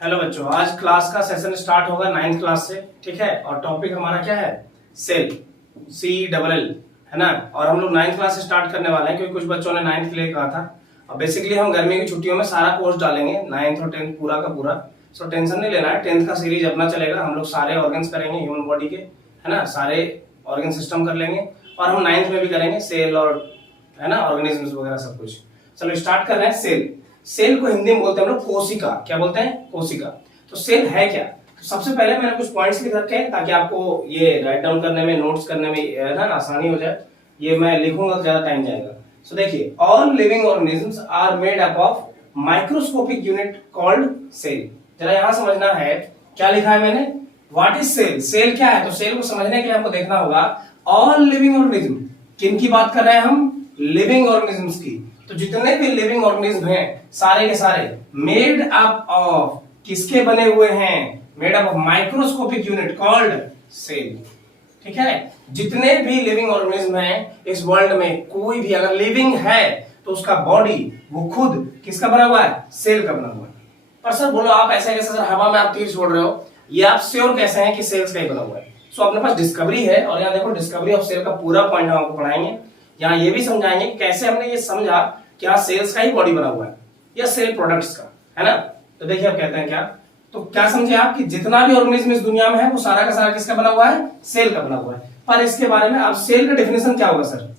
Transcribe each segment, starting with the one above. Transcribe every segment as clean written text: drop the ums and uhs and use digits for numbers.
Hello बच्चों, आज class का सेशन स्टार्ट होगा 9th क्लास से। ठीक है, और टॉपिक हमारा क्या है? सेल, CLL, है ना। और हम लोग 9th क्लास से स्टार्ट करने वाले हैं क्योंकि कुछ बच्चों ने 9th के लिए कहा था। और बेसिकली हम गर्मी की छुट्टियों में सारा कोर्स डालेंगे, 9th और 10th पूरा का पूरा। सो टेंशन नहीं लेना है, 10th का सीरीज अपना चलेगा। हम लोग सारे ऑर्गन्स करेंगे ह्यूमन बॉडी के, है ना, सारे ऑर्गन सिस्टम कर लेंगे। और हम 9th में भी करेंगे सेल और, है ना, ऑर्गेनिजम्स वगैरह सब कुछ। चलो स्टार्ट कर रहे हैं। सेल, सेल को हिंदी में बोलते हैं हम लोग कोशिका। क्या बोलते हैं? कोशिका। तो सेल है क्या? तो सबसे पहले मैंने कुछ पॉइंट्स लिख रखे हैं ताकि आपको ये राइट डाउन करने में, नोट्स करने में, है ना, आसानी हो जाए। ये मैं लिखूंगा तो ज्यादा टाइम जाएगा। सो देखिए, all living organisms are made up of microscopic unit called cell. जरा यहां समझना है क्या लिखा है मैंने। What is cell? सेल क्या है? तो सेल को समझने के लिए आपको देखना होगा ऑल लिविंग ऑर्गेनिज्म। किन की बात कर रहे हैं हम? लिविंग ऑर्गेनिजम्स की। तो जितने भी लिविंग ऑर्गेनिज्म हैं सारे के सारे मेड अप ऑफ, किसके बने हुए हैं? Made up of microscopic unit called cell. ठीक है, जितने भी लिविंग ऑर्गेनिज्म हैं इस वर्ल्ड में, कोई भी अगर लिविंग है तो उसका बॉडी वो खुद किसका बना हुआ है? सेल का बना हुआ है। पर सर बोलो, आप ऐसे कैसे सर हवा में आप तीर छोड़ रहे हो, ये आप श्योर कैसे हैं कि सेल्स का ही बना हुआ है? सो अपने पास डिस्कवरी है और यहाँ देखो डिस्कवरी ऑफ सेल का पूरा पॉइंट हम आपको पढ़ाएंगे। यहाँ ये भी समझाएंगे कैसे हमने ये समझा कि हाँ सेल्स का ही बॉडी बना हुआ है या सेल प्रोडक्ट्स का, है ना। तो देखिए आप कहते हैं क्या, तो क्या समझे आप कि जितना भी ऑर्गेनिज्म इस दुनिया में है वो सारा का सारा किसका बना हुआ है? सेल का बना हुआ है। पर इसके बारे में अब सेल का डेफिनेशन क्या होगा सर?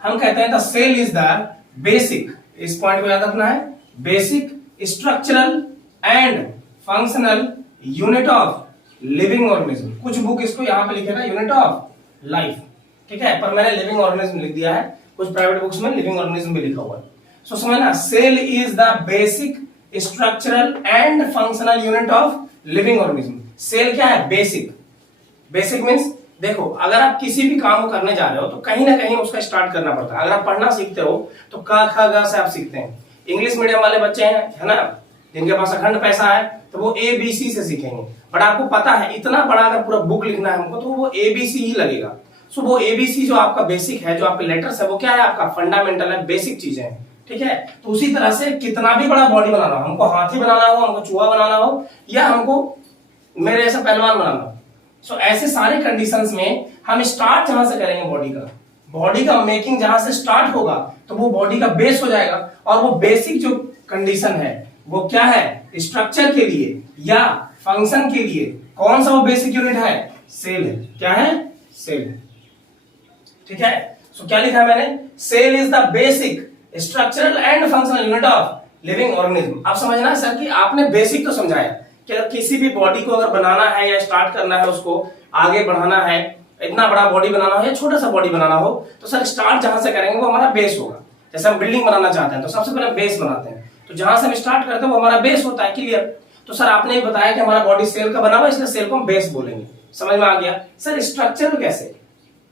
हम कहते हैं the cell is the basic, इस पॉइंट को याद रखना है, basic structural and functional unit of living organism. कुछ बुक इसको यहां पे लिखेगा यूनिट ऑफ लाइफ। ठीक है, पर मैंने लिविंग ऑर्गेनिज्म लिख दिया है, कुछ प्राइवेट बुक्स में लिविंग ऑर्गेनिज्म भी लिखा हुआ है। सो समझना, cell is the basic structural and functional unit of living organism. Cell क्या है? बेसिक। बेसिक मींस देखो, अगर आप किसी भी काम को करने जा रहे हो तो कहीं ना कहीं उसका स्टार्ट करना पड़ता है। अगर आप पढ़ना सीखते हो तो क ख ग से आप सीखते हैं। इंग्लिश मीडियम वाले बच्चे हैं, है ना, जिनके पास अखंड पैसा है तो वो ABC से सीखेंगे। बट आपको पता है इतना बड़ा अगर पूरा बुक लिखना है हमको तो वो ABC ही लगेगा। सो वो ABC जो आपका बेसिक है, जो आपके लेटर्स है, वो क्या है? आपका फंडामेंटल है, बेसिक चीजें हैं। ठीक है, तो उसी तरह से कितना भी बड़ा बॉडी बनाना हो, हमको हाथी बनाना हो, हमको चूहा बनाना हो, या हमको मेरे ऐसा पहलवान बनाना हो, सो ऐसे सारे कंडीशंस में हम स्टार्ट जहां से करेंगे बॉडी का मेकिंग जहां से स्टार्ट होगा तो वो बॉडी का बेस हो जाएगा। और वो बेसिक जो कंडीशन है वो क्या है? स्ट्रक्चर के लिए या फंक्शन के लिए कौन सा वो बेसिक यूनिट है? सेल है। क्या है? सेल है। ठीक है, सो क्या लिखा है मैंने? Cell is the basic structural and functional unit of living organism. आप समझना सर कि आपने बेसिक तो समझाया कि अगर किसी भी बॉडी को अगर बनाना है या स्टार्ट करना है, उसको आगे बढ़ाना है, इतना बड़ा बॉडी बनाना हो या छोटा सा बॉडी बनाना हो, तो सर स्टार्ट जहां से करेंगे वो हमारा बेस होगा। जैसे हम बिल्डिंग बनाना चाहते हैं तो सबसे पहले बेस बनाते हैं, तो जहां से हम स्टार्ट करते हैं वो हमारा बेस होता है। क्लियर? तो सर आपने ये बताया कि हमारा बॉडी सेल का बना हुआ है, इसलिए सेल को हम बेस बोलेंगे। समझ में आ गया? सर स्ट्रक्चर कैसे?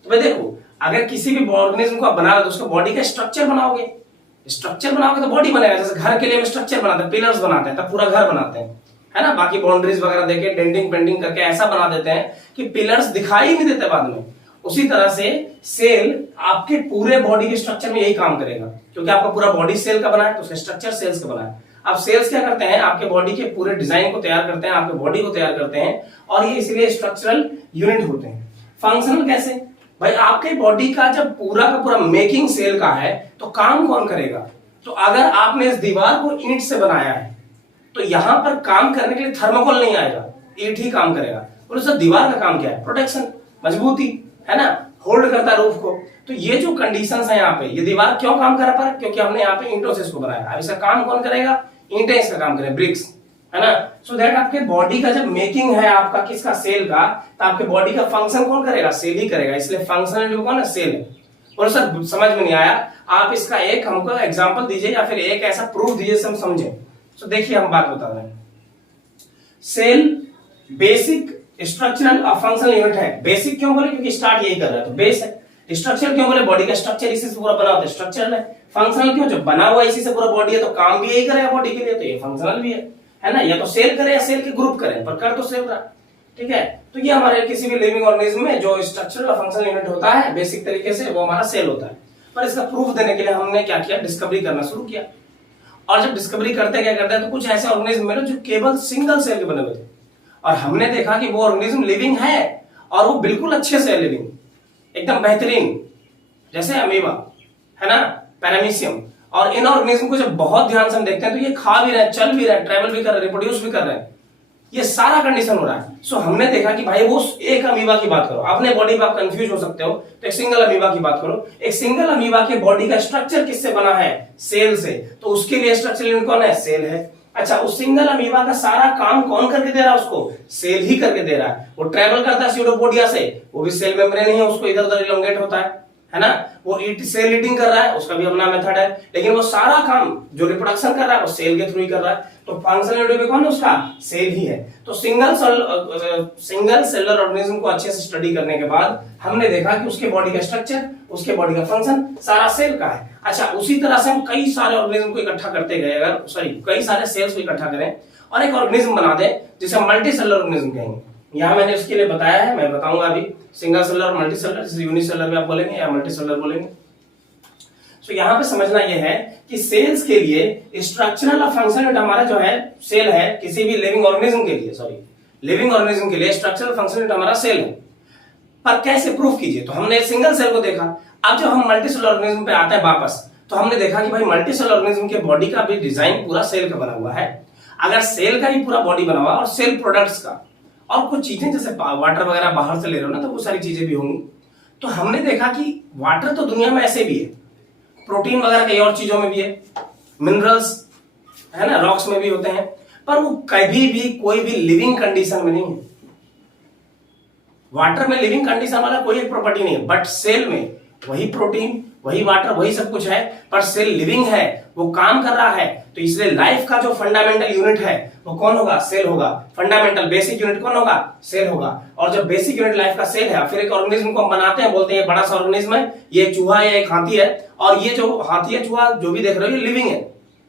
तो भाई देखो, अगर किसी भी ऑर्गेनिज्म को आप बना रहे हो तो उसका बॉडी का स्ट्रक्चर बनाओगे। स्ट्रक्चर बनाओगे तो बॉडी बनेगा। जैसे घर के लिए हम स्ट्रक्चर बनाते हैं, पिलर्स बनाते हैं, तब पूरा घर बनाते हैं, है ना। बाकी बाउंड्रीज वगैरह देके डेंटिंग पेंटिंग करके ऐसा बना देते हैं कि पिलर्स दिखाई नहीं देते बाद में। उसी तरह से सेल आपके पूरे बॉडी के स्ट्रक्चर में यही काम करेगा, क्योंकि आपका पूरा बॉडी सेल का बना है तो उसका स्ट्रक्चर सेल्स का बना है। अब सेल्स क्या करते हैं? आपके बॉडी के पूरे डिजाइन को तैयार करते हैं, आपके बॉडी को तैयार करते हैं, और ये इसलिए स्ट्रक्चरल यूनिट होते हैं। फंक्शनल कैसे? भाई आपके बॉडी का जब पूरा का पूरा मेकिंग सेल का है तो काम कौन करेगा? तो अगर आपने इस दीवार को ईंट से बनाया है तो यहां पर काम करने के लिए थर्मोकोल नहीं आएगा, ईंट ही काम करेगा। और उस दीवार का काम क्या है? प्रोटेक्शन, मजबूती, है ना, होल्ड करता है रूफ को। तो ये जो कंडीशंस है यहाँ पे, ये दीवार क्यों काम कर पा? क्योंकि हमने यहाँ पे ईंटों से इसको बनाया। अब इसका काम कौन करेगा? ईंटें इसका काम करें, ब्रिक्स, है ना। सो दैट आपके बॉडी का जब मेकिंग है आपका किसका? सेल का, तो आपके बॉडी का फंक्शन कौन करेगा? सेल ही करेगा। इसलिए फंक्शनल कौन है? सेल है। और सर समझ में नहीं आया, आप इसका एक हमको एग्जांपल दीजिए या फिर एक ऐसा प्रूफ दीजिए हम समझे। तो देखिए हम बात बता रहे हैं। सेल बेसिक स्ट्रक्चरल और फंक्शनल यूनिट है। बेसिक क्यों बोले? क्योंकि स्टार्ट यही कर रहा है तो बेस है। स्ट्रक्चर क्यों बोले? बॉडी का स्ट्रक्चर इसी से पूरा बना होता है, स्ट्रक्चरल है। फंक्शनल क्यों? जब बना हुआ इसी से पूरा बॉडी है तो काम भी यही करेगा बॉडी के लिए, तो ये फंक्शनल भी है ना। या तो सेल करे या सेल के ग्रुप करें, पर कर तो सेल रहा। ठीक है, तो ये हमारे किसी भी लिविंग ऑर्गेनिज्म में जो स्ट्रक्चरल और फंक्शनल यूनिट होता है बेसिक तरीके से, वो हमारा सेल होता है। पर इसका प्रूफ देने के लिए हमने क्या किया? डिस्कवरी करना शुरू किया। और जब डिस्कवरी करते क्या करते हैं, तो कुछ ऐसे ऑर्गेनिज्म मिले जो केवल सिंगल सेल के बने हुए थे, और हमने देखा कि वो ऑर्गेनिज्म लिविंग है और वो बिल्कुल अच्छे से लिविंग, एकदम बेहतरीन, जैसे अमीबा है ना, पैरामीशियम। और इन ऑर्गेनिज्म को जब बहुत ध्यान से हम देखते हैं तो ये खा भी रहे हैं, चल भी रहे हैं, ट्रेवल भी कर रहे हैं, रिप्रोड्यूस भी कर रहे हैं, ये सारा कंडीशन हो रहा है। सो हमने देखा कि भाई वो एक अमीबा की बात करो, अपने बॉडी पर आप कंफ्यूज हो सकते हो, तो एक सिंगल अमीबा की बात करो। एक सिंगल अमीबा के बॉडी का स्ट्रक्चर किससे बना है? सेल से। तो उसके लिए स्ट्रक्चर यूनिट कौन है? सेल है। अच्छा, उस सिंगल अमीबा का सारा काम कौन करके दे रहा है? उसको सेल ही करके दे रहा है। वो ट्रेवल करता है स्यूडोपोडिया से, वो भी सेल मेम्ब्रेन ही है, उसको इधर उधर इलोंगेट होता है ना। वो सेल ईटिंग कर रहा है, उसका भी अपना मेथड है, लेकिन वो सारा काम जो रिप्रोडक्शन कर रहा है वो सेल के थ्रू ही कर रहा है। तो फंक्शनल यूनिट कौन है? उसका सेल ही है। तो सिंगल सेलुलर ऑर्गेनिज्म को अच्छे से स्टडी करने के बाद हमने देखा कि उसके बॉडी का स्ट्रक्चर, उसके बॉडी का फंक्शन सारा सेल का है। अच्छा, उसी तरह से हम कई सारे ऑर्गेनिज्म को इकट्ठा करते गए, कई सारे सेल्स को इकट्ठा करें और एक ऑर्गेनिज्म बना दें जिसे मल्टी सेलुलर ऑर्गेनिज्म कहेंगे। यहां मैंने उसके लिए बताया है, मैं बताऊंगा अभी, सिंगल सेलुलर और मल्टी सेलुलर, जैसे यूनिसेलुलर भी आप बोलेंगे या मल्टी सेलुलर बोलेंगे। तो यहां पे समझना यह है कि सेल्स के लिए स्ट्रक्चरल और फंक्शनल यूनिट हमारा जो है सेल है, किसी भी लिविंग ऑर्गेनिज्म के लिए, लिविंग ऑर्गेनिज्म के लिए स्ट्रक्चरल फंक्शनल यूनिट हमारा सेल है। पर कैसे प्रूफ कीजिए? तो हमने सिंगल सेल को देखा। अब जब हम मल्टी सेलुलर ऑर्गेनिज्म पे आते हैं वापस, तो हमने देखा कि भाई मल्टी सेलुलर ऑर्गेनिज्म के बॉडी का भी डिजाइन पूरा सेल का बना हुआ है। अगर सेल का ही पूरा बॉडी बना हुआ और सेल प्रोडक्ट्स का और कुछ चीजें जैसे वाटर वगैरह बाहर से ले रहे हो ना, तो वो सारी चीजें भी होंगी। तो हमने देखा कि वाटर तो दुनिया में ऐसे भी है, प्रोटीन वगैरह कई और चीजों में भी है, मिनरल्स है ना, रॉक्स में भी होते हैं, पर वो कभी भी कोई भी लिविंग कंडीशन में नहीं है। वाटर में लिविंग कंडीशन वाला कोई एक प्रॉपर्टी नहीं है, बट सेल में वही प्रोटीन, वही वाटर, वही सब कुछ है, पर सेल लिविंग है, वो काम कर रहा है। तो इसलिए लाइफ का जो फंडामेंटल यूनिट है वो कौन होगा? सेल होगा। फंडामेंटल बेसिक यूनिट कौन होगा? सेल होगा। और जब बेसिक यूनिट लाइफ का सेल है, फिर एक ऑर्गेनिज्म को हम बनाते हैं, बोलते हैं बड़ा सा ऑर्गेनिज्म है, ये चूहा है, एक हाथी है, और ये जो हाथी है, चूहा जो भी देख रहे हो, ये लिविंग है।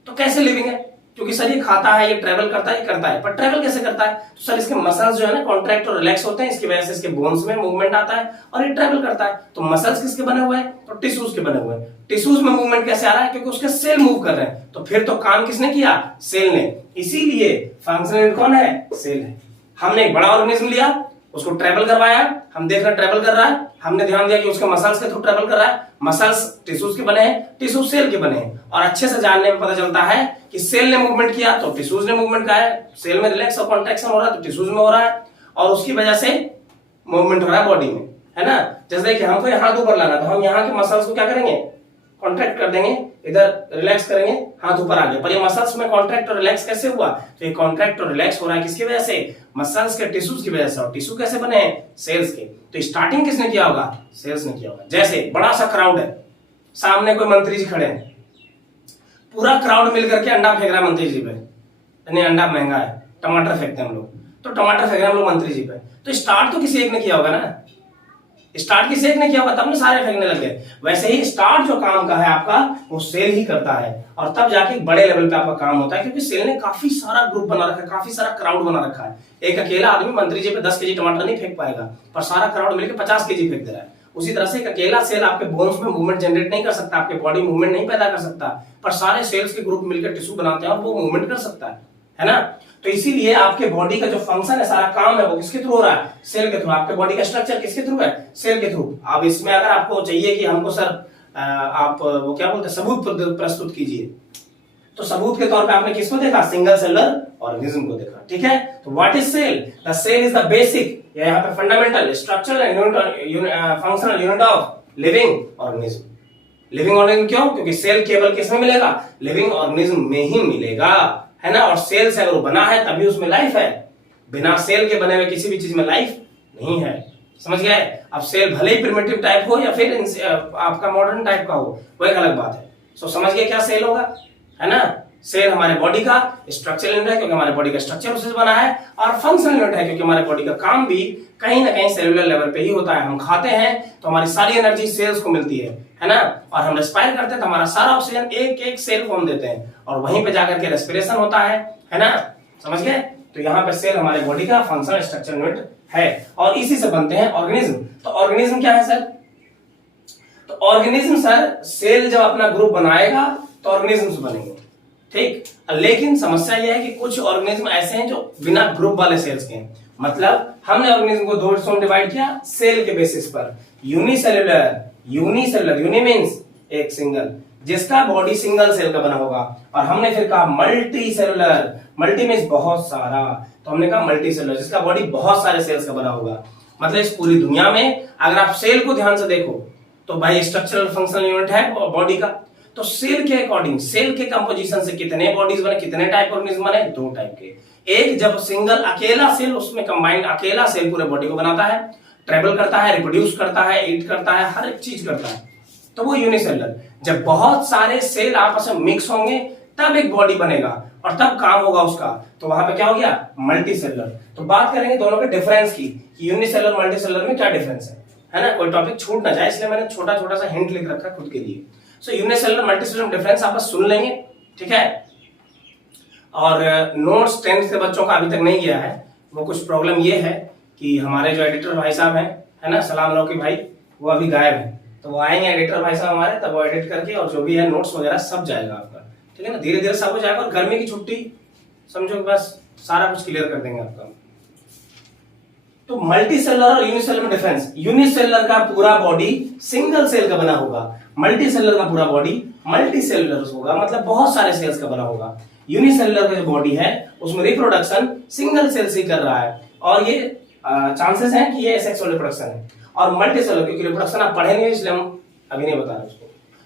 तो कैसे लिविंग है? क्योंकि सर ये खाता है, ये ट्रेवल करता है, ये करता है, पर ट्रेवल कैसे करता है? तो सर इसके मसल्स जो है ना कॉन्ट्रैक्ट और रिलैक्स होते हैं, इसकी वजह से इसके बोन्स में मूवमेंट आता है और ये ट्रेवल करता है। तो मसल्स किसके बने हुए हैं? तो टिश्यूज के बने हुए हैं। टिश्यूज में मूवमेंट कैसे आ रहा है? क्योंकि उसके सेल मूव कर रहे हैं। तो फिर तो काम किसने किया? सेल ने। इसीलिए फंक्शनल यूनिट कौन है? सेल है। हमने एक बड़ा ऑर्गेनिज्म लिया, उसको ट्रेवल करवाया, हम देख रहे ट्रेवल कर रहा है, हमने ध्यान दिया कि उसके मसल्स के थ्रू ट्रेवल कर रहा है। मसल्स टिश्यूज के बने हैं, टिश्यूज सेल के बने हैं, और अच्छे से जानने में पता चलता है कि सेल ने मूवमेंट किया तो टिश्यूज ने मूवमेंट किया है। सेल में रिलैक्स और कॉन्ट्रैक्शन हो रहा है तो टिश्यूज में हो रहा है, और उसकी वजह से मूवमेंट हो रहा है बॉडी में, है ना। जैसे कि हमको हाथ ऊपर लाना, तो हम यहाँ के मसल्स को क्या करेंगे? कॉन्ट्रैक्ट कर देंगे, इधर रिलैक्स करेंगे, हाथ ऊपर आ गया। पर ये मसल्स में कॉन्ट्रैक्ट और रिलैक्स कैसे हुआ? तो ये कॉन्ट्रैक्ट और रिलैक्स हो रहा है किसकी वजह से? मसल्स के टिश्यूज की वजह से। और टिश्यू कैसे बने हैं? सेल्स के। तो स्टार्टिंग किसने किया होगा? सेल्स ने किया होगा। जैसे बड़ा सा क्राउड है, सामने कोई मंत्री जी खड़े हैं, पूरा क्राउड मिलकर के अंडा फेंक रहा है मंत्री जी पे, नहीं अंडा महंगा है, टमाटर फेंकते हैं हम लोग, तो टमाटर फेंक रहे हैं हम लोग मंत्री जी पे। तो स्टार्ट तो किसी एक ने किया होगा ना, स्टार्ट किसी एक ने किया होगा, तब ना सारे फेंकने लगे। वैसे ही स्टार्ट जो काम का है आपका, वो सेल ही करता है, और तब जाके बड़े लेवल पे आपका काम होता है, क्योंकि सेल ने काफी सारा ग्रुप बना रखा है, काफी सारा क्राउड बना रखा है। एक अकेला आदमी मंत्री जी पे 10 केजी टमाटर नहीं फेंक पाएगा, पर सारा क्राउड मिलकर 50 केजी फेंक दे रहा है। उसी तरह से एक अकेला सेल आपके बोन्स में मूवमेंट जनरेट नहीं कर सकता, आपके बॉडी मूवमेंट नहीं पैदा कर सकता, पर सारे सेल्स के ग्रुप मिलकर टिश्यू बनाते हैं और वो मूवमेंट कर सकता है ना। तो इसीलिए आपके बॉडी का जो फंक्शन है, सारा काम है, वो किसके थ्रू हो रहा है? सेल के थ्रू। आपके बॉडी का स्ट्रक्चर किसके थ्रू है? सेल के थ्रू। अब इसमें अगर आपको चाहिए कि हमको सर आप वो क्या बोलते हैं, सबूत प्रस्तुत कीजिए, तो सबूत के तौर पे आपने किसको देखा? सिंगल सेलुलर ऑर्गेनिज्म को देखा। ठीक है, तो what is cell? The cell is the basic, यहाँ पे fundamental, structural and functional unit of living organism. Living organism क्यों? क्योंकि सेल केवल किसमें मिलेगा? लिविंग ऑर्गेनिज्म में ही मिलेगा, है ना। और सेल से अगर वो बना है तभी उसमें लाइफ है, बिना सेल के बने हुए किसी भी चीज में लाइफ नहीं है। समझ गए? अब सेल भले ही प्रिमिटिव टाइप हो या फिर आपका मॉडर्न टाइप का हो, वो एक अलग बात है। सो समझ गए क्या सेल होगा, है ना। सेल हमारे बॉडी का स्ट्रक्चरल यूनिट है, क्योंकि हमारे बॉडी का स्ट्रक्चर उससे बना है, और फंक्शनल यूनिट है, क्योंकि हमारे बॉडी का काम भी कहीं ना कहीं सेलुलर लेवल पे ही होता है। हम खाते हैं तो हमारी सारी एनर्जी सेल्स को मिलती है ना। और हम रेस्पायर करते हैं तो हमारा सारा ऑक्सीजन एक एक सेल को हम देते हैं, और वहीं पे जाकर के रेस्पिरेशन होता है ना। समझ गए? तो यहाँ पे सेल हमारे बॉडी का फंक्शनल स्ट्रक्चर यूनिट है, और इसी से बनते हैं ऑर्गेनिज्म। तो ऑर्गेनिज्म क्या है सर? तो ऑर्गेनिज्म सर, सेल जब अपना ग्रुप बनाएगा तो ऑर्गेनिज्म बनेंगे। ठीक। लेकिन समस्या यह है कि कुछ ऑर्गेनिज्म ऐसे हैं जो बिना ग्रुप वाले सेल्स के हैं। मतलब हमने ऑर्गेनिज्म को दो हिस्सों में डिवाइड किया सेल के बेसिस पर, यूनिसेलुलर, यूनिसेलुलर, यूनि मींस एक सिंगल, जिसका बॉडी सिंगल सेल का बना होगा, और हमने फिर कहा मल्टी सेलुलर, मल्टी मींस बहुत सारा, तो हमने कहा मल्टी सेलुलर जिसका बॉडी बहुत सारे सेल्स का बना होगा। मतलब इस पूरी दुनिया में अगर आप सेल को ध्यान से देखो तो भाई स्ट्रक्चरल फंक्शनल यूनिट है बॉडी का, तो सेल के अकॉर्डिंग सेल के कंपोजिशन से कितने बॉडीज बने, कितने टाइप ऑर्गेनिज्म बने, दो टाइप के। एक जब सिंगल अकेला सेल, उसमें कंबाइंड अकेला सेल पूरे बॉडी को बनाता है, ट्रेवल करता है, रिप्रोड्यूस करता है, ईट करता है, हर एक चीज करता है, तो वो यूनिसेलुलर। जब बहुत सारे सेल आपस में मिक्स होंगे तब एक बॉडी बनेगा और तब काम होगा उसका, तो वहां पे क्या हो गया, मल्टी सेलुलर। तो बात करेंगे दोनों के डिफरेंस की, यूनिसेलुलर मल्टी सेलुलर में क्या डिफरेंस है ना, कोई टॉपिक छूट ना जाए, इसलिए मैंने छोटा छोटा सा हिंट लिख रखा खुद के लिए। सो यूनिसेलुलर मल्टी सेलुलर डिफरेंस आप सुन लेंगे, ठीक है। और नोट्स 10th के बच्चों का अभी तक नहीं गया है, वो कुछ प्रॉब्लम ये है कि हमारे जो एडिटर भाई साहब हैं, है ना, सलाम लौकी भाई, वो अभी गायब है, तो वो आएंगे एडिटर भाई साहब हमारे, तब वो एडिट करके और जो भी है नोट्स वगैरह सब जाएगा आपका, ठीक है ना, धीरे धीरे सब हो जाएगा। और गर्मी की छुट्टी समझो कि बस सारा कुछ क्लियर कर देंगे आपका। तो मल्टी सेलुलर और यूनिसेलुलर में डिफरेंस, यूनिसेलुलर का पूरा बॉडी सिंगल सेल का बना होगा, मल्टी सेलुलर का पूरा बॉडी मल्टी सेलुलर होगा, मतलब बहुत सारे सेल्स का बना होगा। यूनिसेलुलर का जो बॉडी है उसमें रिप्रोडक्शन सिंगल सेल से कर रहा है, और ये चांसेस हैं कि ये सेक्सुअल रिप्रोडक्शन है। और मल्टी सेलुलर, क्योंकि रिप्रोडक्शन आप पढ़े नहीं इसलिए हम अभी नहीं बता रहे उसको,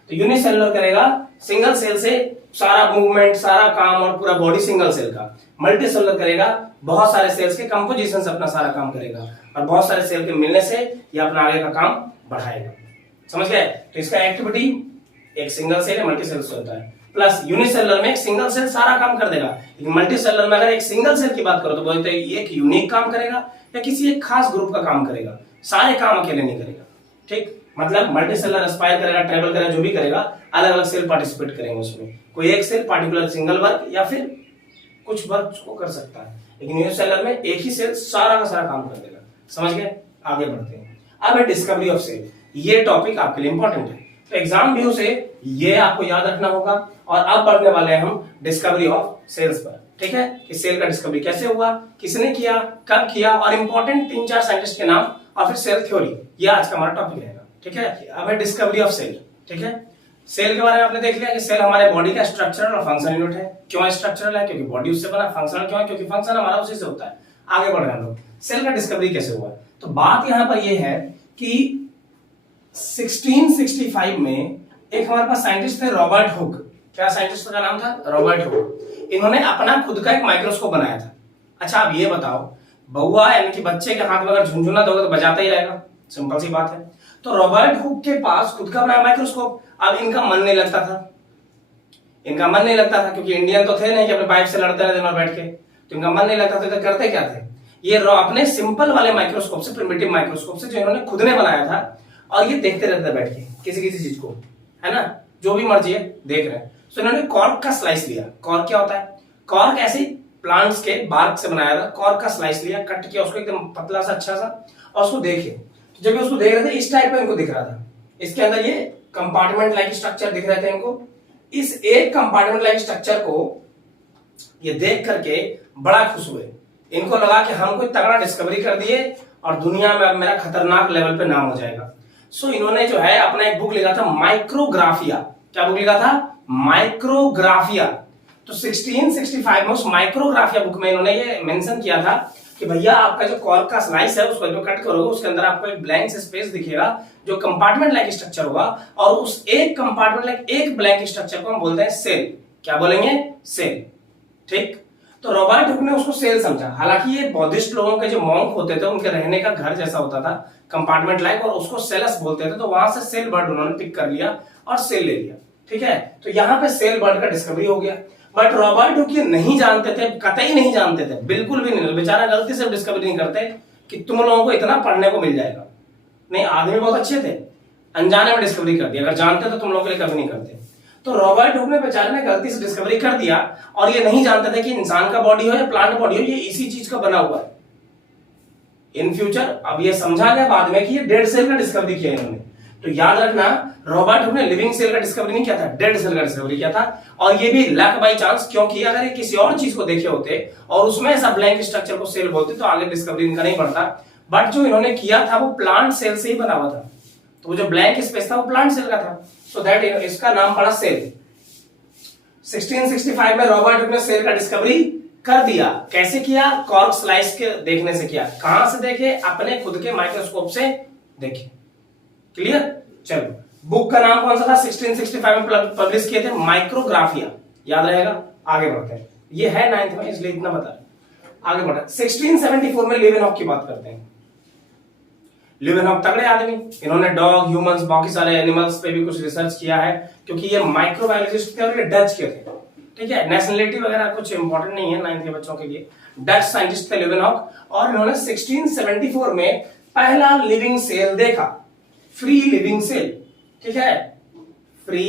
तो यूनिसेलुलर करेगा सिंगल सेल से सारा मूवमेंट, सारा काम और पूरा बॉडी सिंगल सेल का। मल्टी सेलुलर करेगा बहुत सारे सेल्स के कंपोजिशन से अपना सारा काम करेगा, और बहुत सारे सेल के मिलने से ये अपना आगे का काम बढ़ाएगा। समझ गए? तो इसका एक्टिविटी एक सिंगल सेल है, मल्टी सेल से होता है, प्लस यूनिसेलुलर में एक सिंगल सेल सारा काम कर देगा, लेकिन मल्टी सेलुलर में अगर एक सिंगल सेल की बात करो तो बोलते हैं एक यूनिक काम करेगा या किसी एक खास ग्रुप का काम करेगा, सारे काम अकेले नहीं करेगा, ठीक। मतलब मल्टी सेलुलर एस्पायर करेगा, ट्रेवल करेगा, जो भी करेगा, अलग अलग सेल पार्टिसिपेट करेंगे उसमें, कोई एक सेल पार्टिकुलर सिंगल वर्क या फिर कुछ वर्क को कर सकता है, लेकिन यूनिसेलुलर में एक ही सेल सारा का सारा काम कर देगा। समझ गए? आगे बढ़ते हैं। अब है डिस्कवरी ऑफ सेल, ये टॉपिक आपके लिए इंपॉर्टेंट है, तो एग्जाम व्यू से ये आपको याद रखना होगा। और अब बढ़ने वाले हैं हम डिस्कवरी ऑफ सेल्स पर, ठीक है, कि सेल का डिस्कवरी कैसे हुआ, किसने किया, कब किया, और इंपॉर्टेंट 3-4 साइंटिस्ट के नाम और फिर सेल थ्योरी, ये आज का हमारा टॉपिक रहेगा, ठीक है। अब है डिस्कवरी ऑफ सेल, ठीक है। सेल के बारे में आपने देख लिया कि सेल हमारे बॉडी का स्ट्रक्चरल और फंक्शनल यूनिट है। क्यों स्ट्रक्चरल है? क्योंकि बॉडी उससे बना। फंक्शनल क्यों है? क्योंकि फंक्शन हमारा उसी से होता है। आगे बढ़ रहे हैं हम लोग, सेल का डिस्कवरी कैसे हुआ। तो बात यहां पर यह है कि 1665 में एक हमारे पास साइंटिस्ट थे रॉबर्ट हुक। क्या साइंटिस्ट का नाम था? Robert Hooke. इन्होंने अपना खुद का एक माइक्रोस्कोप बनाया था। अच्छा आप ये बताओ, बउआ यानी कि बच्चे के हाथ में अगर झुनझुना दोगे तो बजाता ही रहेगा, सिंपल सी बात है। तो रॉबर्ट हुक के पास खुद का बनाया माइक्रोस्कोप। अब इनका मन नहीं लगता था, इनका मन नहीं लगता था, क्योंकि इंडियन तो थे नहीं कि अपने पाइप से लड़ते रहे दिन भर बैठ के, तो इनका मन नहीं लगता था। तो करते क्या थे, ये अपने सिंपल वाले माइक्रोस्कोप से, प्रिमिटिव माइक्रोस्कोप से जो इन्होंने खुद ने बनाया था, और ये देखते रहते बैठ के किसी किसी चीज को, है ना, जो भी मर्जी है देख रहे हैं। तो इन्होंने कॉर्क का स्लाइस लिया। कॉर्क क्या होता है? कॉर्क ऐसे प्लांट्स के बार्क से बनाया था। कॉर्क का स्लाइस लिया, कट किया उसको एकदम पतला सा अच्छा सा, और उसको देखे। तो जब उसको देख रहे थे इस टाइप का इनको दिख रहा था, इसके अंदर ये कंपार्टमेंट लाइक स्ट्रक्चर दिख रहे थे इनको। इस एक कंपार्टमेंट लाइक स्ट्रक्चर को ये देख करके बड़ा खुश हुए। इनको लगा कि हम कोई तगड़ा डिस्कवरी कर दिए और दुनिया में अब मेरा खतरनाक लेवल पे नाम हो जाएगा। सो इन्होंने जो है अपना एक बुक लिखा था माइक्रोग्राफिया। क्या बुक लिखा था? माइक्रोग्राफिया। तो 1665 में उस माइक्रोग्राफिया बुक में इन्होंने ये मेंशन किया था कि भैया आपका जो कॉर्क का स्लाइस है उसको जब कट करोगे उसके अंदर आपको एक ब्लैंक स्पेस दिखेगा जो कंपार्टमेंट लाइक स्ट्रक्चर होगा, और उस एक कंपार्टमेंट लाइक एक ब्लैंक स्ट्रक्चर को हम बोलते हैं सेल। क्या बोलेंगे? सेल, ठीक। तो रॉबर्ट हुक ने उसको सेल समझा। हालांकि ये बौद्धिस्ट लोगों के जो मॉन्क होते थे उनके रहने का घर जैसा होता था, कंपार्टमेंट लाइक, और उसको सेलस बोलते थे। तो वहां से सेल बर्ड उन्होंने पिक कर लिया और सेल ले लिया, ठीक है। तो यहाँ पे सेल बर्ड का डिस्कवरी हो गया। बट रॉबर्ट हुक ये नहीं जानते थे, कतई नहीं जानते थे, बिल्कुल भी नहीं। बेचारा गलती से डिस्कवरी नहीं करते कि तुम लोगों को इतना पढ़ने को मिल जाएगा। नहीं, आदमी बहुत अच्छे थे, अनजाने में डिस्कवरी कर दिया। अगर जानते तो तुम लोगों के लिए कभी नहीं करते। तो रॉबर्ट हुक ने बेचारे ने गलती से डिस्कवरी कर दिया, और ये नहीं जानते थे कि इंसान का बॉडी हो या प्लांट बॉडी हो, ये इसी चीज का बना हुआ है। इन फ्यूचर अब ये समझा गया बाद में कि ये डेड सेल का डिस्कवरी किया इन्होंने। तो याद रखना, रॉबर्ट हुक ने लिविंग सेल का डिस्कवरी नहीं किया था, डेड सेल का डिस्कवरी किया था। और ये भी लक बाय चांस, क्योंकि अगर ये किसी और चीज को देखे होते और उसमें ऐसा ब्लैंक स्ट्रक्चर को सेल बोलते तो आगे डिस्कवरी इनका नहीं पड़ता। बट जो इन्होंने किया था वो प्लांट सेल से ही बना हुआ था, तो वो जो ब्लैंक स्पेस था वो प्लांट सेल का था, सो दैट इसका नाम पड़ा सेल। 1665 में रॉबर्ट हुक ने सेल का डिस्कवरी कर दिया। कैसे किया? कॉर्क स्लाइस के देखने से किया। कहां से देखे? अपने खुद के माइक्रोस्कोप से देखे। क्लियर? चलो, बुक का नाम कौन सा था? 1665 में पब्लिश किए थे, माइक्रोग्राफिया। याद रहेगा। आगे बढ़ते हैं, ये है 9th में इसलिए इतना बता रहे। आगे बढ़ते 1674 में लेवेनहॉक की बात करते हैं। लेवेनहॉक तगड़े आदमी, इन्होंने डॉग, ह्यूमंस, बाकी सारे एनिमल्स पे भी कुछ रिसर्च किया है, क्योंकि ये माइक्रोबायोलॉजिस्ट थे और ये डच के थे। ठीक है, नेशनलिटी वगैरह कुछ इंपॉर्टेंट नहीं है 9th के बच्चों के लिए। डच साइंटिस्ट थे लेवेनहॉक, और इन्होंने 1674 में पहला लिविंग सेल देखा, फ्री लिविंग सेल। ठीक है, फ्री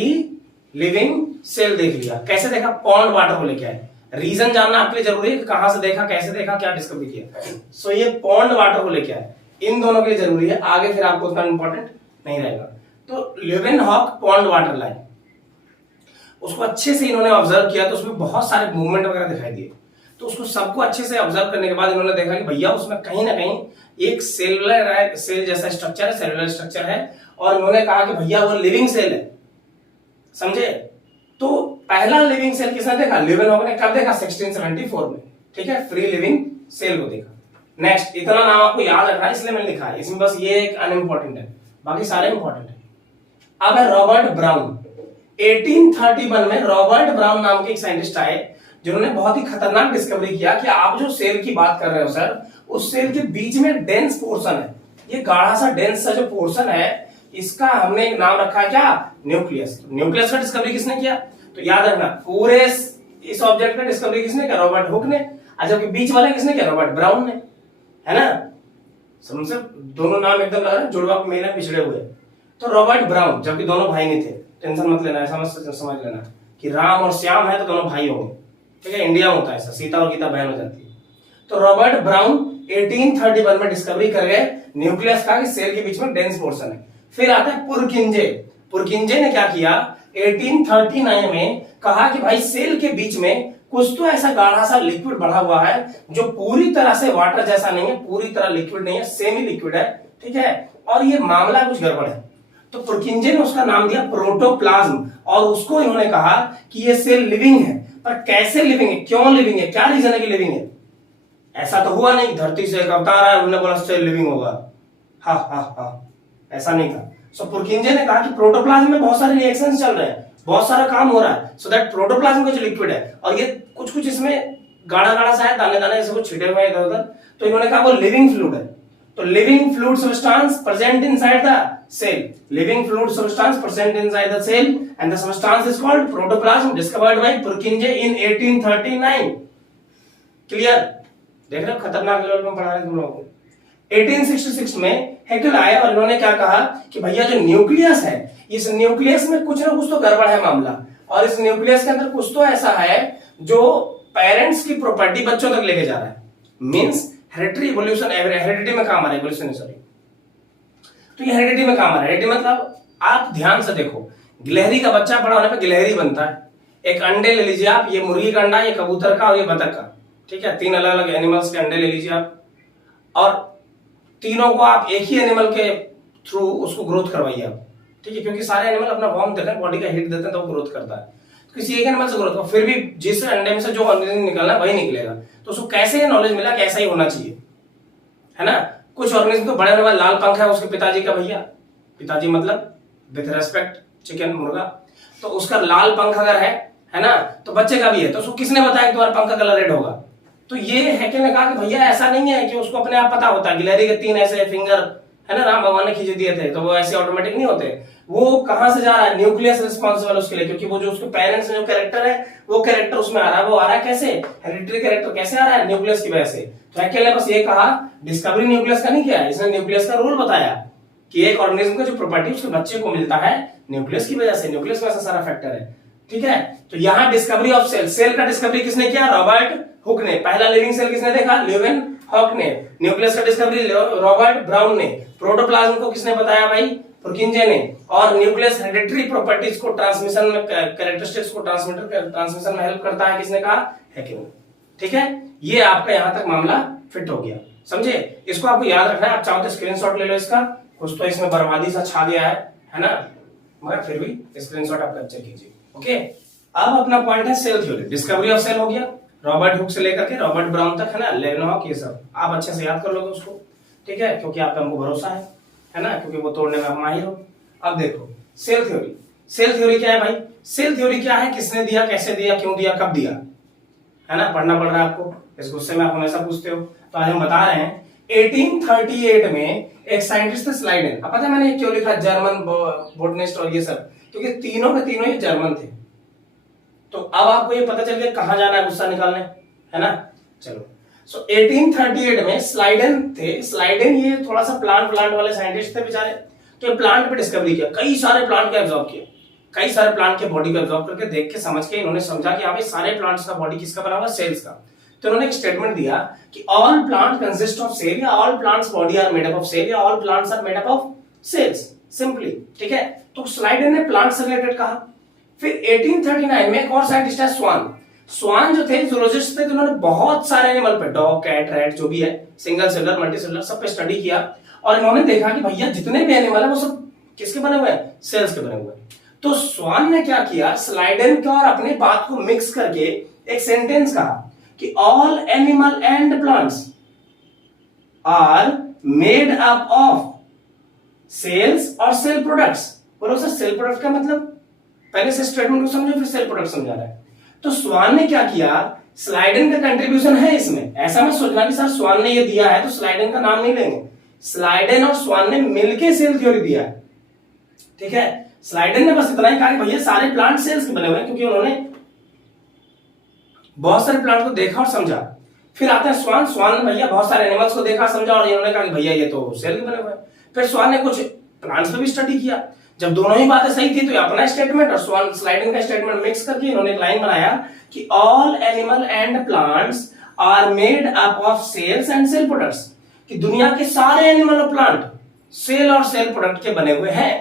लिविंग सेल देख लिया। कैसे देखा? पॉन्ड वाटर को लेके आए। रीजन जानना आपके लिए जरूरी है कि कहां से देखा, कैसे देखा, क्या डिस्कवरी किया। सो ये पॉन्ड वाटर को लेके आए, इन दोनों के लिए जरूरी है, आगे फिर आपको उतना इंपॉर्टेंट नहीं रहेगा। तो लेवेनहॉक पॉन्ड वाटर लाए, उसको अच्छे से इन्होंने ऑब्जर्व किया, तो उसमें बहुत सारे मूवमेंट वगैरह दिखाई दिए। तो उसको सबको अच्छे से ऑब्जर्व करने के बाद इन्होंने देखा कि भैया उसमें कहीं ना कहीं एक सेलुलर सेल जैसा स्ट्रक्चर है, सेलुलर स्ट्रक्चर है, और उन्होंने कहा कि भैया वो लिविंग सेल है। समझे? तो पहला लिविंग सेल किसने देखा? लेवेनहॉक ने। कब देखा? 1674 में। ठीक है, फ्री लिविंग सेल को देखा। नेक्स्ट, इतना नाम आपको याद रखना है इसलिए मैंने लिखा है, इसमें बस ये एक अनइम्पोर्टेंट है, बाकी सारे इंपॉर्टेंट है। अब है रॉबर्ट ब्राउन। 1831 में रॉबर्ट ब्राउन नाम के एक साइंटिस्ट आए, जिन्होंने बहुत ही खतरनाक डिस्कवरी किया कि आप जो सेल की बात कर रहे हो सर, उस सेल के बीच में डेंस पोर्शन है, ये गाढ़ा सा डेंस सा जो पोर्शन है, इसका हमने एक नाम रखा है क्या? न्यूक्लियस। न्यूक्लियस का डिस्कवरी किसने किया? तो याद रखना, पूरे इस ऑब्जेक्ट का डिस्कवरी किसने किया? रॉबर्ट हुक ने। जबकि बीच वाला किसने किया? रॉबर्ट ब्राउन ने, है ना? समझ, दोनों नाम एकदम लग रहा है जुड़वा मेल में पिछड़े हुए। तो रॉबर्ट ब्राउन, जबकि दोनों भाई नहीं थे, टेंशन मत लेना, ऐसा मत समझ लेना कि राम और श्याम है तो दोनों भाई होंगे। ठीक है, इंडिया में होता है ऐसा, सीता और गीता बहन हो जाती है। तो रॉबर्ट ब्राउन 1831 में डिस्कवरी कर गए न्यूक्लियस का, कि सेल के बीच में डेंस पोर्शन है। फिर आता है पुरकिंजे। पुरकिंजे ने क्या किया? 1839 में कहा कि भाई सेल के बीच में कुछ तो ऐसा गाढ़ा सा लिक्विड बढ़ा हुआ है, जो पूरी तरह से वाटर जैसा नहीं है, पूरी तरह लिक्विड नहीं है, सेमी लिक्विड है। ठीक है, और ये मामला कुछ गड़बड़ है। तो पुरकिंजे ने उसका नाम दिया प्रोटोप्लाज्म, और उसको इन्होंने कहा कि ये सेल लिविंग है। पर कैसे लिविंग है, क्यों लिविंग है, क्या रीजन है कि लिविंग है? ऐसा तो हुआ नहीं धरती से एक अवतार आया, उन्होंने बोला सेल लिविंग होगा, हा हा हा, ऐसा नहीं था। सो पुरकिंजे ने कहा कि प्रोटोप्लाज्म में बहुत सारे रिएक्शंस चल रहे हैं, बहुत सारा काम हो रहा है, सो दैट प्रोटोप्लाज्म का जो लिक्विड है, और ये कुछ कुछ इसमें गाढ़ा गाढ़ा सा है, दाने दाने ऐसे कुछ छिटे हुए इधर उधर, तो इन्होंने कहा वो लिविंग फ्लूइड है। तो living fluid substance present inside the cell, living fluid substance present inside the cell, and the substance is called protoplasm, discovered by Purkinje in 1839। Clear? देख रहे हो, खतरनाक लेवल में पढ़ा रहे हैं तुम लोगों को। 1866 में हेकल आए, और इन्होंने क्या कहा कि भैया जो न्यूक्लियस है, इस न्यूक्लियस में कुछ ना कुछ तो गड़बड़ है मामला, और इस न्यूक्लियस के अंदर कुछ तो ऐसा है जो पेरेंट्स की प्रॉपर्टी बच्चों तक लेके जा रहा है। मींस हेरिडिटरी इवोल्यूशन, हेरिडिटी में काम आ रहा है, इवोल्यूशन सॉरी। तो ये हेरिडिटी में काम आ रहा है। हेरिडिटी मतलब आप ध्यान से देखो, गिलहरी का बच्चा बड़ा होने पे गिलहरी बनता है। एक अंडे ले लीजिए आप, ये मुर्गी का अंडा, ये कबूतर का और ये बतख का। ठीक है, 3 अलग अलग एनिमल्स के अंडे ले लीजिए आप, और तीनों को आप एक ही एनिमल के थ्रू उसको ग्रोथ करवाइए आप। ठीक है, क्योंकि सारे एनिमल अपना वार्म देते हैं, बॉडी का हीट देते हैं, तो वो ग्रोथ करता है। तो किसी एक एनिमल से ग्रोथ हो, फिर भी जिस अंडे में से जो ऑर्गेनिज्म निकलना है वही निकलेगा। तो उसको कैसे नॉलेज मिला कि ऐसा ही होना चाहिए, है ना? कुछ ऑर्गेनिज्म तो बड़े होने वाला लाल पंख है उसके पिताजी का, भैया पिताजी मतलब विथ रेस्पेक्ट चिकन मुर्गा, तो उसका लाल पंख अगर है ना, तो बच्चे का भी है। तो उसको किसने बताया कि तुम्हारा पंख का कलर रेड होगा? तो ये हैके ने कहा कि भैया ऐसा नहीं है कि उसको अपने आप पता होता है। गिलहरी के 3 ऐसे फिंगर है ना, राम भगवान ने खींच दिए थे, तो वो ऐसे ऑटोमेटिक नहीं होते। वो कहां से जा रहा है? न्यूक्लियस रिस्पॉन्सिबल उसके लिए, क्योंकि वो जो उसके पेरेंट्स में जो कैरेक्टर है, वो कैरेक्टर उसमें आ रहा है। वो आ रहा है कैसे? हेरिडिटरी कैरेक्टर कैसे आ रहा है? न्यूक्लियस की वजह से। तो हैके ने बस ये कहा, डिस्कवरी न्यूक्लियस का नहीं किया, इसने न्यूक्लियस का रूल बताया कि एक ऑर्गेनिज्म का जो प्रॉपर्टी उसके बच्चे को मिलता है न्यूक्लियस की वजह से, न्यूक्लियस में ऐसा सारा फैक्टर है। ठीक है, तो यहां डिस्कवरी ऑफ सेल, सेल का डिस्कवरी किसने किया? रॉबर्ट हुक ने। पहला लिविंग सेल किसने देखा? लेवेनहॉक ने। न्यूक्लियस का डिस्कवरी रॉबर्ट ब्राउन ने। प्रोटोप्लाज्म को किसने बताया भाई? पुरकिंजे ने, और न्यूक्लियस हेरिडिटरी प्रॉपर्टीज को ट्रांसमिशन में, कैरेक्टरिस्टिक्स को ट्रांसमिशन में हेल्प करता है, किसने कहा, हैकिंग। ठीक है, ये आपका यहां तक मामला फिट हो गया, समझे। इसको आपको याद रखना है, आप चाहो तो स्क्रीनशॉट ले लो इसका, कुछ तो इसमें बर्बादी सा छा गया है ना, मगर फिर भी स्क्रीनशॉट आप कैप्चर कीजिए। ओके, अब अपना पॉइंट है cell theory. Discovery of cell हो गया, रॉबर्ट हुक से लेकर के रॉबर्ट ब्राउन तक, है ना, लेवेनहॉक, ये सब आप अच्छे से याद कर लोगे उसको, ठीक है, क्योंकि आप पे हमको भरोसा है ना, क्योंकि वो तोड़ने में आप माहिर हो। अब देखो सेल थ्योरी, सेल थ्योरी क्या है भाई, सेल थ्योरी क्या है, किसने दिया, कैसे दिया, क्यों दिया, कब दिया, है ना, पढ़ना पड़ रहा है आपको, इस गुस्से में आप हमेशा पूछते हो। तो आज हम बता रहे हैं 1838 में एक साइंटिस्ट थे स्लाइडेन। अब पता है मैंने क्यों लिखा जर्मन बोटनिस्ट और ये सब, क्योंकि तीनों के तीनों ही जर्मन थे। तो अब आपको ये पता चल गया कहां जाना है गुस्सा निकालने, है ना। चलो, सो 1838 में स्लाइडेन थे। स्लाइडेन ये थोड़ा सा प्लांट वाले साइंटिस्ट थे बेचारे, तो प्लांट पे डिस्कवरी किया, कई सारे प्लांट के एब्जॉर्ब किए, कई सारे प्लांट के बॉडी को एब्जॉर्ब करके देख के समझ के इन्होंने समझा कि हाँ भाई सारे प्लांट्स का बॉडी किसका बना हुआ, सेल्स का। तो उन्होंने एक स्टेटमेंट दिया कि all plant consist of cell, या all plants body are made up of cell, या all plants are made up of cells, simply. ठीक है, तो स्लाइडेन ने प्लांट से रिलेटेड कहा। फिर 1839 में एक और साइंटिस्ट है स्वान। स्वान जो थे जूलॉजिस्ट थे, तो उन्होंने बहुत सारे एनिमल पे, डॉग, कैट, रैट, जो भी है, सिंगल सेलर, मल्टी सेलर, सब पे स्टडी किया, और इन्होंने देखा कि भैया जितने भी एनिमल है वो सब किसके बने हुए हैं, सेल्स के बने हुए हैं। तो स्वान ने क्या किया, स्लाइडेन का और अपनी बात को मिक्स करके एक सेंटेंस कहा कि all animal and plants are made up of cells और सेल प्रोडक्ट्स। बोलो सर सेल प्रोडक्ट का मतलब, पहले से स्टेटमेंट को समझो फिर सेल प्रोडक्ट समझा रहा है। तो स्वान ने क्या किया, स्लाइडेन का कंट्रीब्यूशन है इसमें, ऐसा मत सोचना कि सर स्वान ने ये दिया है तो स्लाइडेन का नाम नहीं लेंगे। स्लाइडेन और स्वान ने मिलके सेल थ्योरी दिया है, ठीक है। स्लाइडेन ने बस इतना ही कहा कि भैया सारे प्लांट सेल्स के बने हुए हैं, क्योंकि उन्होंने बहुत सारे प्लांट को देखा और समझा। फिर आते हैं स्वान। स्वान ने भैया बहुत सारे एनिमल्स को देखा समझा, और इन्होंने कहा कि भैया ये तो सेल के बने हुए हैं। फिर स्वान ने कुछ प्लांट्स पे भी स्टडी किया, जब दोनों ही बातें सही थी तो अपना स्टेटमेंट और स्वान स्लाइडेन का स्टेटमेंट मिक्स करके इन्होंने एक लाइन बनाया कि all animal and plants are made up of cells and cell products, कि दुनिया के सारे एनिमल और प्लांट सेल और सेल प्रोडक्ट के बने हुए हैं,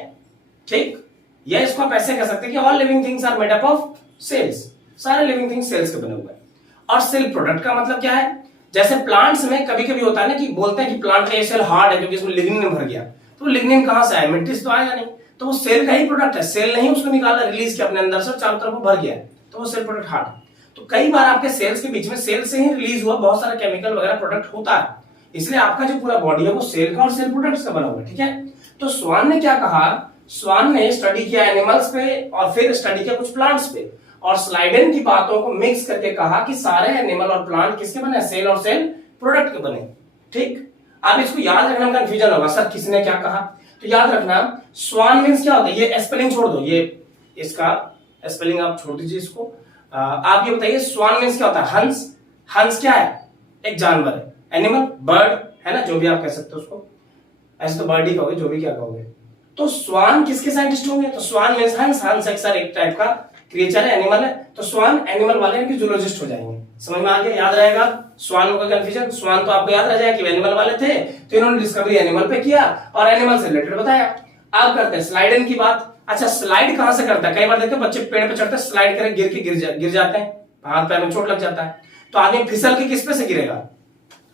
ठीक। या इसको आप ऐसे कह सकते हैं कि all living things are made up of cells, सारे लिविंग थिंग्स सेल्स के बने हुए हैं। और सेल प्रोडक्ट का मतलब क्या है, जैसे प्लांट्स में कभी कभी होता है ना कि बोलते हैं कि प्लांट का ये सेल हार्ड है क्योंकि इसमें लिग्निन भर गया, तो लिग्निन कहां से आया, मिट्टी से तो आएगा नहीं, तो वो सेल का ही प्रोडक्ट है। सेल नहीं उसको निकाला, रिलीज किया अपने अंदर से, चारों तरफ भर गया, तो वो सेल प्रोडक्ट हार्ड है। तो कई बार आपके सेल्स के बीच में सेल से ही रिलीज हुआ बहुत सारा केमिकल वगैरह प्रोडक्ट होता है, इसलिए आपका जो पूरा बॉडी है वो सेल का और सेल प्रोडक्ट्स का बना हुआ है, ठीक है। तो स्वान ने क्या कहा, स्वान ने स्टडी किया एनिमल्स पे और फिर स्टडी किया कुछ प्लांट्स पे, और स्लाइडेन की बातों को मिक्स करके कहा कि सारे एनिमल और प्लांट किसके बने, सेल और सेल प्रोडक्ट के बने, ठीक। अब इसको याद रखना में कंफ्यूजन होगा, सर किसने क्या कहा, तो याद रखना स्वान मींस क्या होता है, ये स्पेलिंग छोड़ दो, ये इसका स्पेलिंग आप छोड़ दीजिए इसको। आप ये बताइए स्वान मींस क्या होता है, हंस। हंस क्या है, एक जानवर है, एनिमल, बर्ड, है ना, जो भी आप कह सकते हो उसको, ऐसे तो बर्ड ही कहोगे, जो भी क्या कहोगे। तो स्वान किसके साइंटिस्ट होंगे, तो स्वान मींस हंस। हंस एक टाइप का क्रिएचर है, एनिमल है, तो स्वान एनिमल वाले जूलॉजिस्ट हो जाएंगे। समझ में आ गया, याद रहेगा। स्वान में कोई कंफ्यूजन, स्वान तो आपको याद रह जाएगा कि एनिमल वाले थे, तो इन्होंने डिस्कवरी एनिमल पे किया और एनिमल से रिलेटेड बताया। अब करते हैं स्लाइडेन की बात। अच्छा, स्लाइड कहां से करता है, कई बार देखते हैं बच्चे पेड़ पे चढ़ते हैं, स्लाइड करके गिर जाते हैं, हाथ पैर में चोट लग जाता है, तो आदमी फिसल के किस पे से गिरेगा,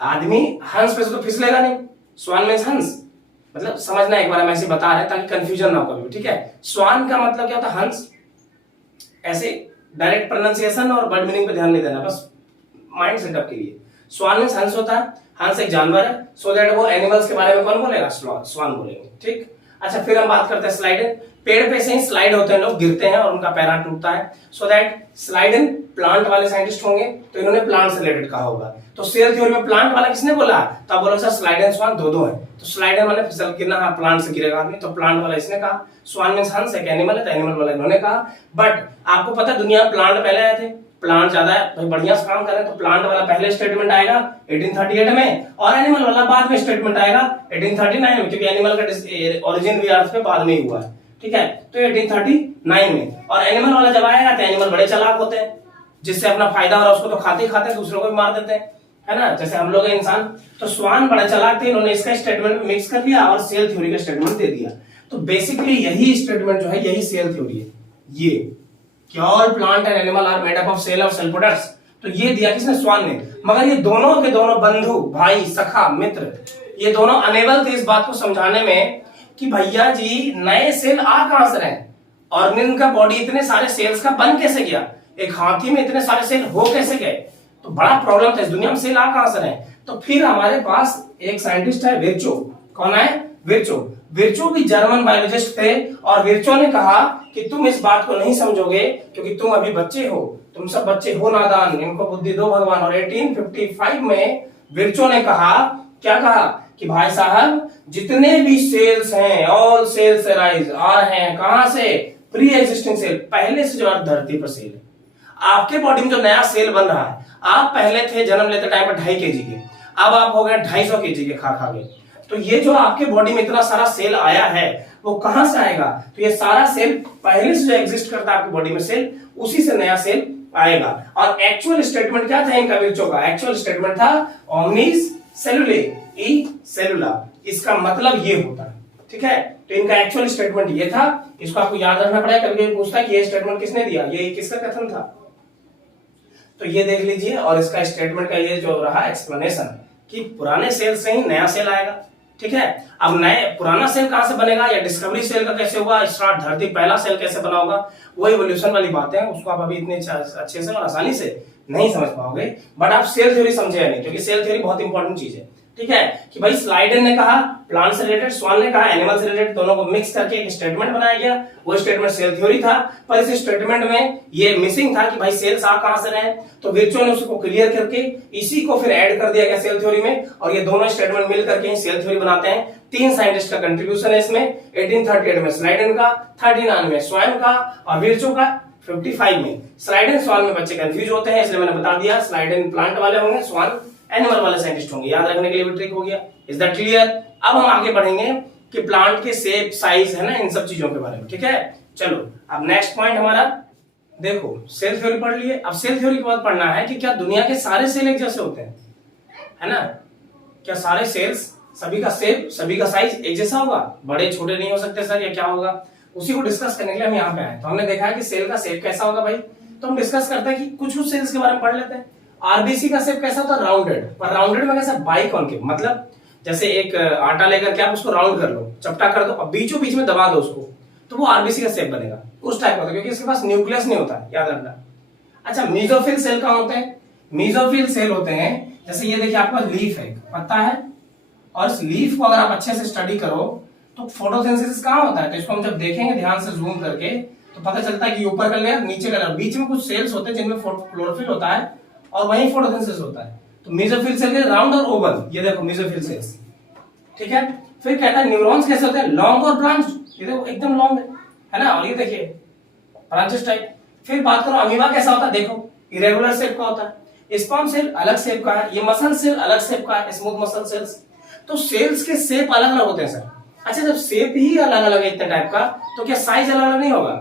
आदमी हंस पे से तो फिसलेगा नहीं। स्वान मींस हंस, मतलब समझना, एक बार हम ऐसे बता रहे हैं ताकि कंफ्यूजन ना हो कभी, ठीक है। स्वान का मतलब क्या होता है, हंस। ऐसे डायरेक्ट प्रोनाउंसिएशन और वर्ड मीनिंग पे ध्यान नहीं देना, बस माइंड सेटअप के लिए। स्वान मींस हंस होता है, हंस एक जानवर है, सो दैट वो एनिमल्स के बारे में कौन बोलेगा, स्वान बोलेंगे, ठीक। अच्छा, फिर हम बात करते हैं स्लाइडेन। पेड़ पे से ही स्लाइड होते हैं, लोग गिरते हैं और उनका पैरा टूटता है, सो दैट स्लाइडेन प्लांट वाले साइंटिस्ट होंगे, तो इन्होंने प्लांट से रिलेटेड कहा होगा। तो सेल थ्योरी में प्लांट वाला किसने बोला, तो आप बोलो सर स्लाइडेन स्वान दो है, तो स्लाइडेन वाले फिसल गिरना, हाँ प्लांट से गिरेगा आदमी, तो प्लांट वाला इसने कहा। स्वान मींस हंस एक एनिमल है, तो एनिमल वाला इन्होंने कहा। बट आपको पता है दुनिया में प्लांट पहले आए थे, प्लांट ज्यादा है भाई, बढ़िया से काम कर रहे हैं, तो प्लांट वाला पहले स्टेटमेंट आएगा 1838 में, और एनिमल वाला बाद में स्टेटमेंट आएगा 1839 में, क्योंकि एनिमल का ओरिजिन भी अर्थ पे बाद में ही हुआ है, ठीक है। तो 1839 में, और एनिमल वाला जब आएगा तो एनिमल बड़े चालाक होते हैं, जिससे अपना फायदा हो रहा है उसको तो खाते ही खाते हैं, दूसरों को भी मार देते हैं, है ना, जैसे हम लोग इंसान। तो स्वान बड़ा चालाक थे, इन्होंने इसका स्टेटमेंट मिक्स कर दिया और सेल थ्योरी का स्टेटमेंट दे दिया। तो बेसिकली यही स्टेटमेंट जो है यही सेल थ्योरी है। ये कि all plant and animal are made up of cell products, तो ये दिया किसने? स्वान ने। मगर ये दोनों के दोनों बंधु, भाई, सखा, मित्र, ये दोनों अनेबल थे इस बात को समझाने में कि भैया जी नए सेल आ कहां से रहे, ऑर्गेनिज्म का बॉडी इतने सारे सेल्स का बन कैसे गया, एक हाथी में इतने सारे सेल हो कैसे गए, तो बड़ा प्रॉब्लम था इस दुनिया में, सेल आ कहां से रहे। तो फिर हमारे पास एक साइंटिस्ट है विर्चो। कौन है? विर्चो। विर्चो भी जर्मन बायोलॉजिस्ट थे और विर्चो ने कहा कि तुम इस बात को नहीं समझोगे क्योंकि तुम अभी बच्चे हो, तुम सब बच्चे हो नादान, इनको बुद्धि दो भगवान। और 1855 में विर्चो ने कहा, क्या कहा कि भाई साहब जितने भी सेल्स हैं, ऑल सेल्स अराइज आर हैं कहां से? प्री एग्जिस्टिंग सेल, पहले से जो धरती पर सेल है। आपके बॉडी में जो नया सेल बन रहा है, आप पहले थे जन्म लेते टाइम पर 2.5 kg के, अब आप हो गए 250 kg के खा के। तो ये जो आपके बॉडी में इतना सारा सेल आया है वो कहां से आएगा? तो ये सारा सेल पहले से जो एग्जिस्ट करता है आपकी बॉडी में सेल, उसी से नया सेल आएगा। और एक्चुअल स्टेटमेंट क्या था इनका, विर्चो का? एक्चुअल स्टेटमेंट था ओमनिस सेलुले ई सेलुला। इसका मतलब ये होता है, ठीक है। तो इनका एक्चुअल स्टेटमेंट ये था, इसको आपको याद रखना पड़ेगा। कभी पूछता है कि ये स्टेटमेंट किसने दिया, ये किसका कथन था, तो ये देख लीजिए। और इसका स्टेटमेंट का ये जो रहा एक्सप्लेनेशन कि पुराने सेल से ही नया सेल आएगा, ठीक है। अब नए पुराना सेल कहां से बनेगा, या डिस्कवरी सेल का कैसे होगा, स्टार्ट धरती पहला सेल कैसे बना होगा, वो इवोल्यूशन वाली बातें हैं, उसको आप अभी इतने अच्छे से और आसानी से नहीं समझ पाओगे। बट आप सेल थ्योरी समझे या नहीं, क्योंकि सेल थ्योरी बहुत इंपॉर्टेंट चीज है, ठीक है। कि भाई स्लाइडन ने कहा प्लांट से रिलेटेड, स्वान ने कहा एनिमल से रिलेटेड, दोनों को मिक्स करके एक स्टेटमेंट बनाया गया। वो स्टेटमेंट सेल थ्योरी था, पर इस स्टेटमेंट में ये मिसिंग था कि भाई सेल्स आ कहां से रहे। तो विर्चो ने उसको क्लियर करके इसी को फिर ऐड कर दिया गया सेल थ्योरी में, और ये दोनों स्टेटमेंट मिल करके सेल थ्योरी बनाते हैं। 3 साइंटिस्ट का कंट्रीब्यूशन है इसमें, 1838 में स्लाइडन का, 39 में स्वान का, और विर्चो का 55 में। स्लाइडन स्वान में बच्चे कंफ्यूज होते हैं, इसलिए मैंने बता दिया स्लाइडन प्लांट वाले होंगे, स्वान एनिमल वाले साइंटिस्ट होंगे, याद रखने के लिए भी ट्रिक हो गया। Is that clear? अब हम आगे बढ़ेंगे कि प्लांट के शेप, साइज, है ना, इन सब चीजों के बारे में, ठीक है। चलो अब नेक्स्ट पॉइंट हमारा देखो, सेल थ्योरी पढ़ लिए। अब सेल थ्योरी के बाद पढ़ना है कि क्या दुनिया के सारे सेल एक जैसे होते हैं, है ना? क्या सारे सेल्स, सभी का शेप, सभी का साइज एक जैसा होगा? बड़े छोटे नहीं हो सकते सर, या क्या होगा? उसी को डिस्कस करने के लिए हम यहाँ पे आए। तो हमने देखा है कि सेल का शेप कैसा होगा भाई, तो हम डिस्कस करते हैं कि कुछ सेल्स के बारे में पढ़ लेते हैं। आरबीसी का शेप कैसा होता है? राउंडेड। पर राउंडेड में कैसा? बाइकॉन्केव, मतलब जैसे एक आटा लेकर के आप उसको राउंड कर लो, चपटा कर दो, और बीचों बीच में दबा दो उसको, तो वो आरबीसी का शेप बनेगा, उस टाइप का होता है, क्योंकि इसके पास न्यूक्लियस नहीं होता, याद रखना। अच्छा, मीजोफिल सेल कहां होते हैं? मीजोफिल सेल होते हैं, जैसे ये देखिए आपका लीफ है, पत्ता है, और इस लीफ को अगर आप अच्छे से स्टडी करो तो फोटोसिंथेसिस कहां होता है? तो इसको हम जब देखेंगे ध्यान से जूम करके तो पता चलता है कि ऊपर का लेयर, नीचे का लेयर, बीच में कुछ सेल्स होते हैं जिनमें क्लोरोफिल होता है और वहीं फोटोसिंथेसिस होता है। तो मेसोफिल सेल के राउंड और ओवल, ये देखो मेसोफिल सेल्स, ठीक है। फिर कहता है न्यूरॉन्स कैसे होते हैं? लॉन्ग और ब्रांच, ये देखो एकदम लॉन्ग है ना, और ये देखिए ब्रांचेस टाइप। फिर बात करो अमीबा कैसा होता है, देखो इरेगुलर शेप का होता है। स्पर्म सेल अलग शेप का है, ये मसल सेल अलग शेप का है, स्मूथ मसल सेल्स। तो सेल्स के शेप अलग अलग होते हैं सर। अच्छा, जब शेप ही अलग अलग है इतने टाइप का, तो क्या साइज अलग अलग नहीं होगा?